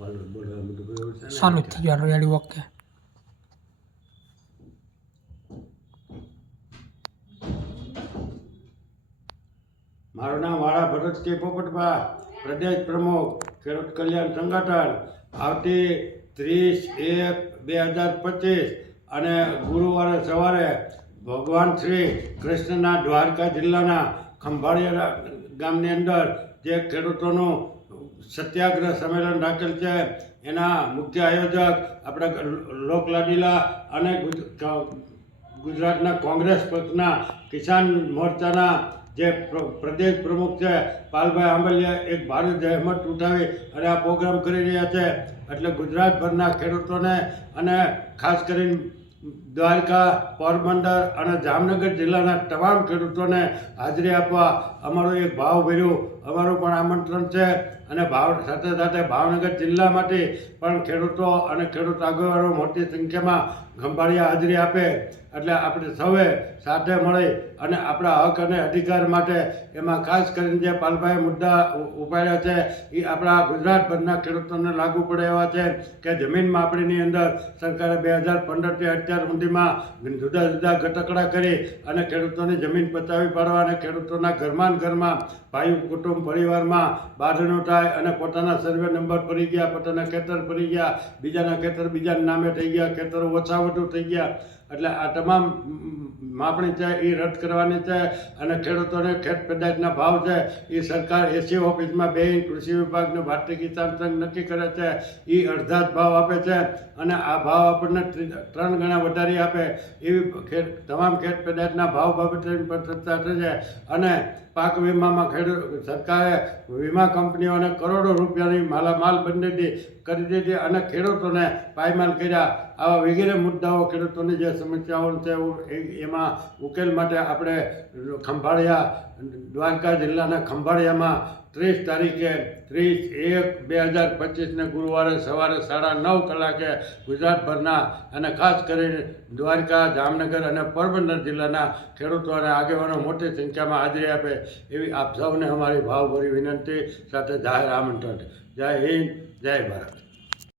ચાલુ થઈ ગયો રેડી ઓકે મારું નામ વાળા ભરતસિંહ પોપટભા, પ્રદેશ પ્રમુખ ખેડૂત કલ્યાણ સંગઠન, આવતી 30/1/2025 અને ગુરુવારે સવારે ભગવાન શ્રી કૃષ્ણના દ્વારકા જિલ્લાના ખંભાળિયા ગામની અંદર જે ખેડૂતોનું સત્યાગ્રહ સંમેલન રાખેલ છે એના મુખ્ય આયોજક આપણા લોકલાડીલા અને ગુજરાતના કોંગ્રેસ પક્ષના કિસાન મોરચાના જે પ્રદેશ પ્રમુખ છે પાલભાઈ આંબલિયા એક ભારે જહેમત ઉઠાવી અને આ પ્રોગ્રામ કરી રહ્યા છે. એટલે ગુજરાતભરના ખેડૂતોને અને ખાસ કરીને દ્વારકા, પોરબંદર અને જામનગર જિલ્લાના તમામ ખેડૂતોને હાજરી આપવા અમારું એક ભાવભર્યું અમારું પણ આમંત્રણ છે. અને સાથે સાથે ભાવનગર જિલ્લામાંથી પણ ખેડૂતો અને ખેડૂત આગેવાનો મોટી સંખ્યામાં ખંભાળિયા હાજરી આપે. એટલે આપણે સૌએ સાથે મળી અને આપણા હક અને અધિકાર માટે એમાં ખાસ કરીને જે પાલભાઈ મુદ્દા ઉપાડ્યા છે એ આપણા ગુજરાતભરના ખેડૂતોને લાગુ પડે એવા છે કે જમીન માપણીની અંદર સરકારે 2015થી અત્યાર સુધીમાં જુદા જુદા ઘટકડા કરી અને ખેડૂતોની જમીન પચાવી પાડવા અને ખેડૂતોના ઘરમાં ભાઈ કુટુંબ પરિવારમાં બાંધણું થાય અને પોતાના સર્વે નંબર ફરી ગયા, પોતાના ખેતર ફરી ગયા, બીજાના ખેતર બીજાના નામે થઈ ગયા, ખેતરો ઓછા વધુ થઈ ગયા. એટલે આ તમામ માપણી છે એ રદ કરવાની છે અને ખેડૂતોને ખેત પેદાશના ભાવ છે એ સરકાર એસી ઓફિસમાં બેહીને કૃષિ વિભાગને ભારતીય કિસાન સંઘ નક્કી કરે છે એ અડધા જ ભાવ આપે છે અને આ ભાવ આપણને 3 ગણા વધારી આપે એવી તમામ ખેત પેદાશના ભાવ બાબતની પણ ચર્ચા થશે. અને પાક વીમામાં સરકારે વીમા કંપનીઓને કરોડો રૂપિયાની માલામાલ બંધી કરી દીધી અને ખેડૂતોને પાયમાલ કર્યા. આવા વગેરે મુદ્દાઓ ખેડૂતોની જે સમસ્યાઓ છે એમાં ઉકેલ માટે આપણે ખંભાળિયા દ્વારકા જિલ્લાના ખંભાળિયામાં 30 તારીખે 30/1/2025 ગુરુવારે સવારે 9:30 કલાકે ગુજરાતભરના અને ખાસ કરીને દ્વારકા, જામનગર અને પોરબંદર જિલ્લાના ખેડૂતો અને આગેવાનો મોટી સંખ્યામાં હાજરી આપે એવી આપ સૌને અમારી ભાવભરી વિનંતી સાથે જાહેર આમંત્રણ. જય હિન્દ, જય ભારત.